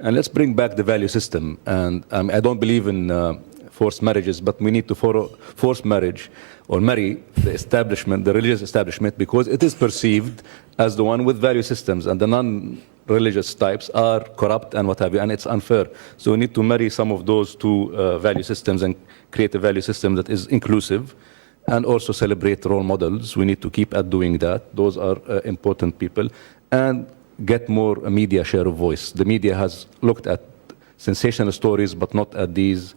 And let's bring back the value system. And I don't believe in forced marriages, but we need to force marriage or marry the establishment, the religious establishment, because it is perceived as the one with value systems, and the non-religious types are corrupt and what have you, and it's unfair. So we need to marry some of those two value systems and create a value system that is inclusive, and also celebrate role models. We need to keep at doing that. Those are important people, and get more media share of voice. The media has looked at sensational stories, but not at these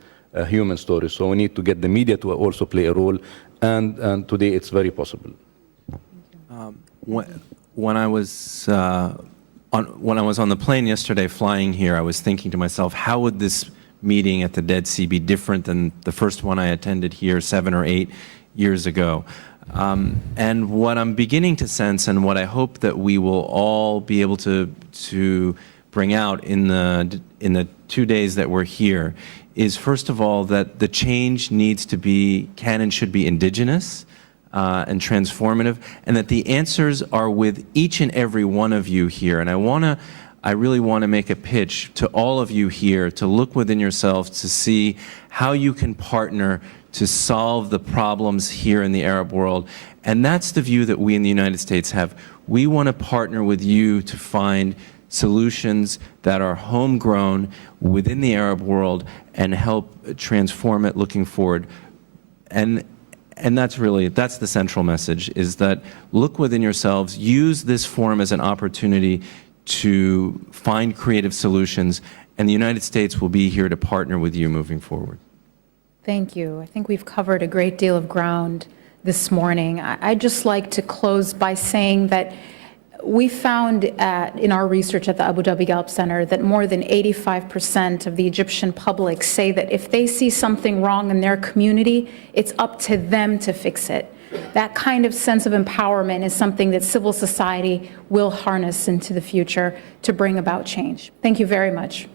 human stories. So we need to get the media to also play a role, and today it's very possible. When I was when I was on the plane yesterday flying here, I was thinking to myself, how would this meeting at the Dead Sea be different than the first one I attended here 7 or 8 years ago? And what I'm beginning to sense, and what I hope that we will all be able to bring out in the 2 days that we're here, is first of all that the change needs to be, can and should be indigenous and transformative, and that the answers are with each and every one of you here. And I really want to make a pitch to all of you here to look within yourselves to see how you can partner to solve the problems here in the Arab world. And that's the view that we in the United States have. We want to partner with you to find solutions that are homegrown within the Arab world and help transform it looking forward. And that's the central message, is that look within yourselves, use this forum as an opportunity to find creative solutions, and the United States will be here to partner with you moving forward. Thank you. I think we've covered a great deal of ground this morning. I'd just like to close by saying that we found in our research at the Abu Dhabi Gallup Center that more than 85% of the Egyptian public say that if they see something wrong in their community, it's up to them to fix it. That kind of sense of empowerment is something that civil society will harness into the future to bring about change. Thank you very much.